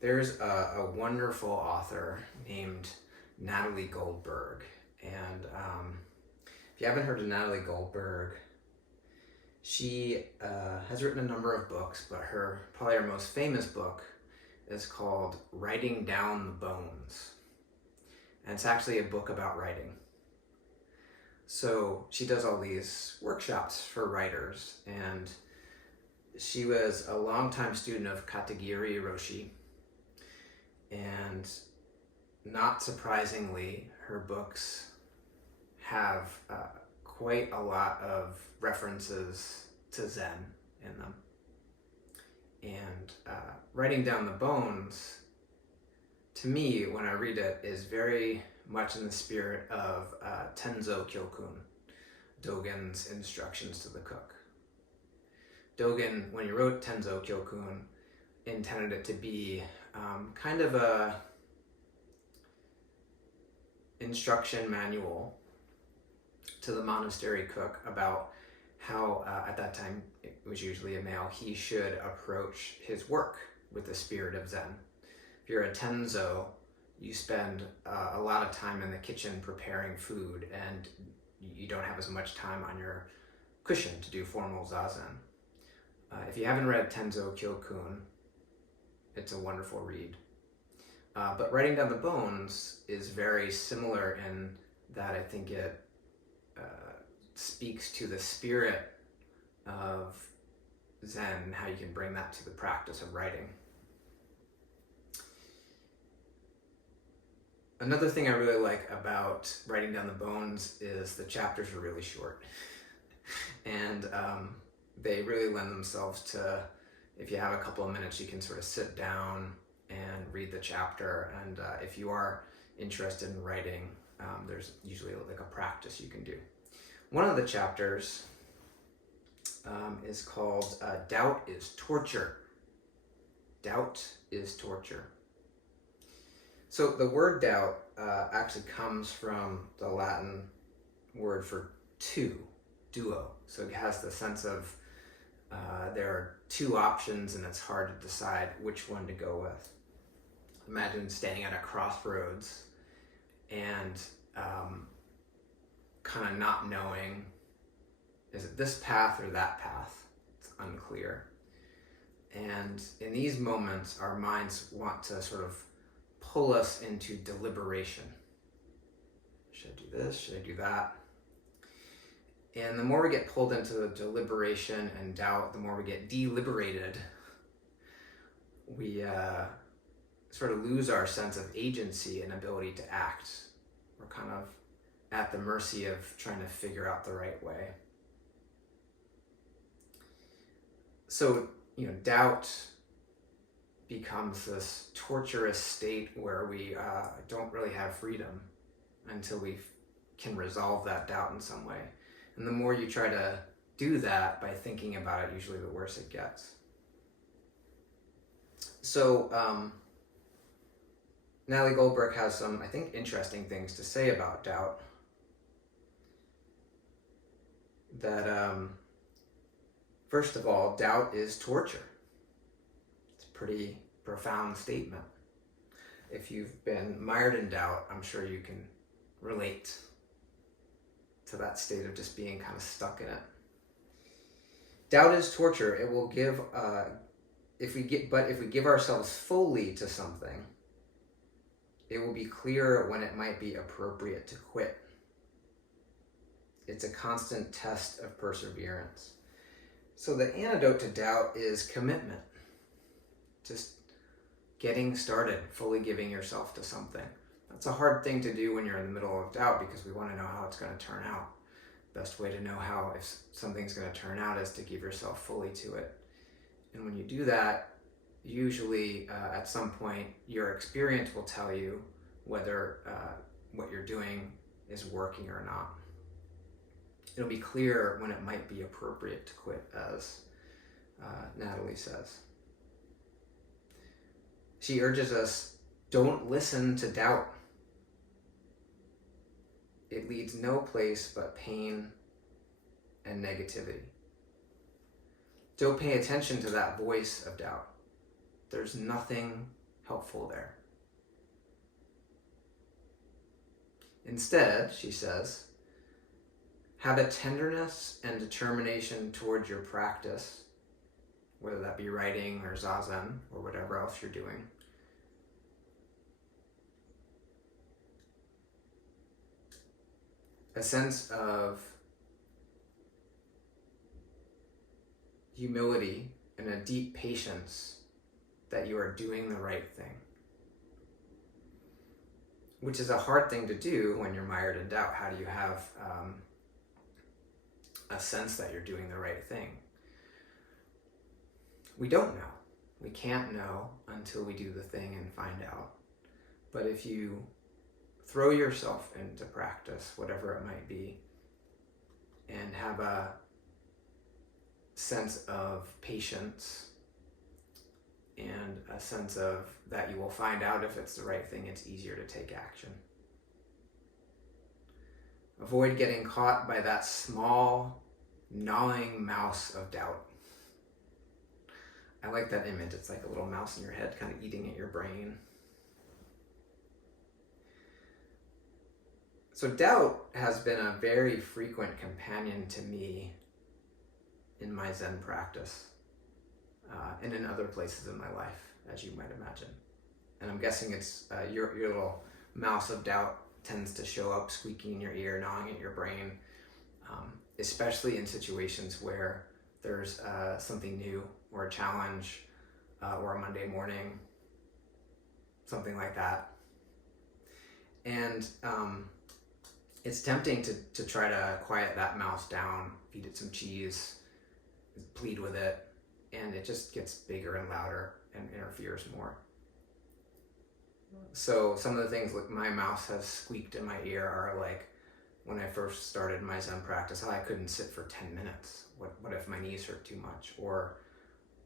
There's a wonderful author named Natalie Goldberg. And if you haven't heard of Natalie Goldberg, she has written a number of books, but probably her most famous book is called Writing Down the Bones. And it's actually a book about writing. So she does all these workshops for writers, and she was a longtime student of Katagiri Roshi. And not surprisingly, her books have quite a lot of references to Zen in them. And Writing Down the Bones, to me, when I read it, is very much in the spirit of Tenzo Kyokun, Dogen's instructions to the cook. Dogen, when he wrote Tenzo Kyokun, intended it to be kind of a instruction manual to the monastery cook about how, at that time, it was usually a male, he should approach his work with the spirit of Zen. If you're a Tenzo, you spend a lot of time in the kitchen preparing food, and you don't have as much time on your cushion to do formal zazen. If you haven't read Tenzo Kyokun, it's a wonderful read. But Writing Down the Bones is very similar in that I think it speaks to the spirit of Zen, how you can bring that to the practice of writing. Another thing I really like about Writing Down the Bones is the chapters are really short. And they really lend themselves to, if you have a couple of minutes, you can sort of sit down and read the chapter. And if you are interested in writing, there's usually like a practice you can do. One of the chapters is called Doubt is Torture. Doubt is torture. So the word doubt actually comes from the Latin word for two, duo. So it has the sense of there are two options and it's hard to decide which one to go with. Imagine standing at a crossroads and kind of not knowing, is it this path or that path? It's unclear. And in these moments, our minds want to sort of pull us into deliberation. Should I do this? Should I do that? And the more we get pulled into the deliberation and doubt, the more we get deliberated, we sort of lose our sense of agency and ability to act. We're kind of at the mercy of trying to figure out the right way. So, doubt becomes this torturous state where we don't really have freedom until we can resolve that doubt in some way. And the more you try to do that by thinking about it, usually the worse it gets. So Natalie Goldberg has some, I think, interesting things to say about doubt. That, first of all, doubt is torture. It's a pretty profound statement. If you've been mired in doubt, I'm sure you can relate to that state of just being kind of stuck in it. Doubt is torture. It will give, if we give ourselves fully to something, it will be clear when it might be appropriate to quit. It's a constant test of perseverance. So the antidote to doubt is commitment. Just getting started, fully giving yourself to something. That's a hard thing to do when you're in the middle of doubt because we want to know how it's going to turn out. Best way to know how if something's going to turn out is to give yourself fully to it. And when you do that, usually at some point your experience will tell you whether what you're doing is working or not. It'll be clear when it might be appropriate to quit, as Natalie says. She urges us, don't listen to doubt. It leads no place but pain and negativity. Don't pay attention to that voice of doubt. There's nothing helpful there. Instead, she says, have a tenderness and determination towards your practice, whether that be writing or zazen or whatever else you're doing. A sense of humility and a deep patience that you are doing the right thing, which is a hard thing to do when you're mired in doubt. How do you have a sense that you're doing the right thing? We don't know. We can't know until we do the thing and find out. But if you throw yourself into practice, whatever it might be, and have a sense of patience and a sense of that you will find out if it's the right thing, it's easier to take action. Avoid getting caught by that small, gnawing mouse of doubt. I like that image. It's like a little mouse in your head kind of eating at your brain. So doubt has been a very frequent companion to me in my Zen practice and in other places in my life, as you might imagine. And I'm guessing it's your little mouse of doubt tends to show up squeaking in your ear, gnawing at your brain, especially in situations where there's something new or a challenge or a Monday morning, something like that. And it's tempting to try to quiet that mouse down, feed it some cheese, plead with it, and it just gets bigger and louder and interferes more. So some of the things like my mouse has squeaked in my ear are like when I first started my Zen practice, I couldn't sit for 10 minutes. What if my knees hurt too much? Or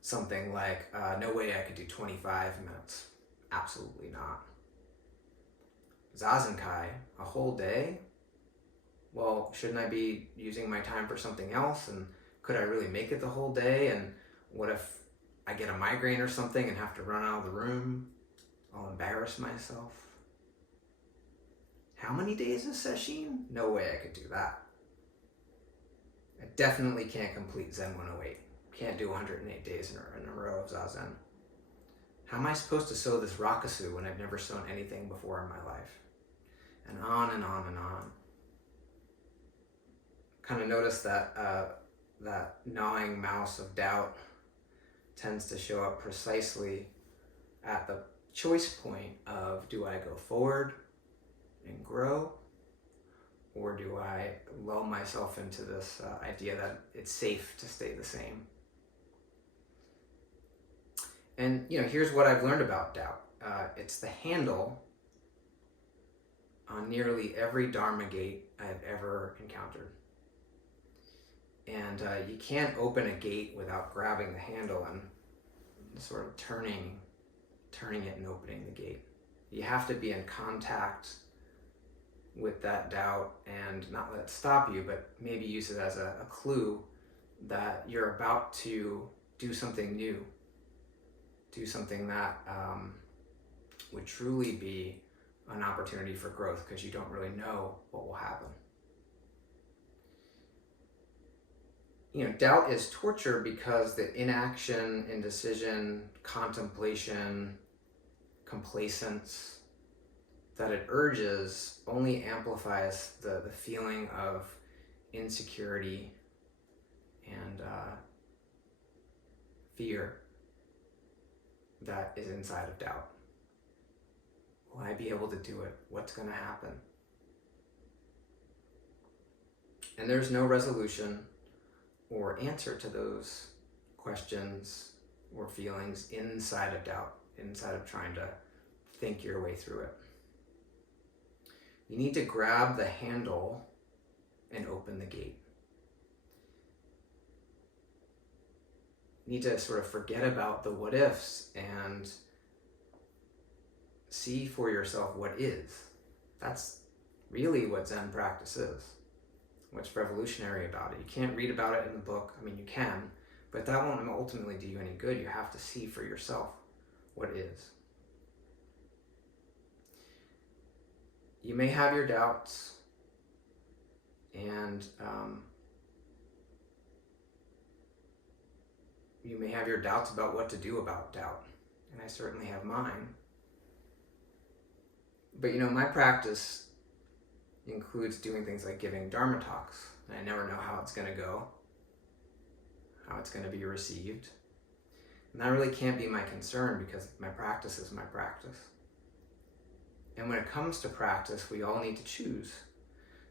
something like, no way I could do 25 minutes. Absolutely not. Zazenkai, a whole day? Well, shouldn't I be using my time for something else? And could I really make it the whole day? And what if I get a migraine or something and have to run out of the room? I'll embarrass myself. How many days is sesshin? No way I could do that. I definitely can't complete Zen 108. Can't do 108 days in a row of Zazen. How am I supposed to sew this rakusu when I've never sewn anything before in my life? And on and on and on. Kind of notice that that gnawing mouse of doubt tends to show up precisely at the choice point of, do I go forward and grow, or do I lull myself into this idea that it's safe to stay the same? And here's what I've learned about doubt. It's the handle on nearly every Dharma gate I've ever encountered. And you can't open a gate without grabbing the handle and sort of turning it and opening the gate. You have to be in contact with that doubt and not let it stop you, but maybe use it as a clue that you're about to do something new, do something that would truly be an opportunity for growth, because you don't really know what will happen. Doubt is torture because the inaction, indecision, contemplation, complacence that it urges only amplifies the feeling of insecurity and fear that is inside of doubt. Will I be able to do it? What's going to happen? And there's no resolution or answer to those questions or feelings inside of doubt, inside of trying to think your way through it. You need to grab the handle and open the gate. You need to sort of forget about the what ifs and see for yourself what is. That's really what Zen practice is. What's revolutionary about it. You can't read about it in the book. I mean, you can, But that won't ultimately do you any good. You have to see for yourself what is. You may have your doubts, and you may have your doubts about what to do about doubt. And I certainly have mine. But my practice includes doing things like giving Dharma talks. And I never know how it's going to go, how it's going to be received. And that really can't be my concern, because my practice is my practice. And when it comes to practice, we all need to choose.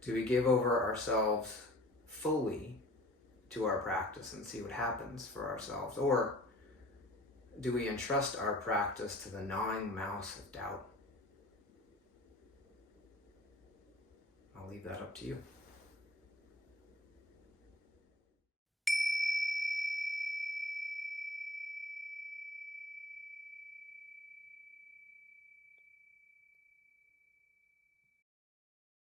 Do we give over ourselves fully to our practice and see what happens for ourselves? Or do we entrust our practice to the gnawing mouse of doubt? I'll leave that up to you.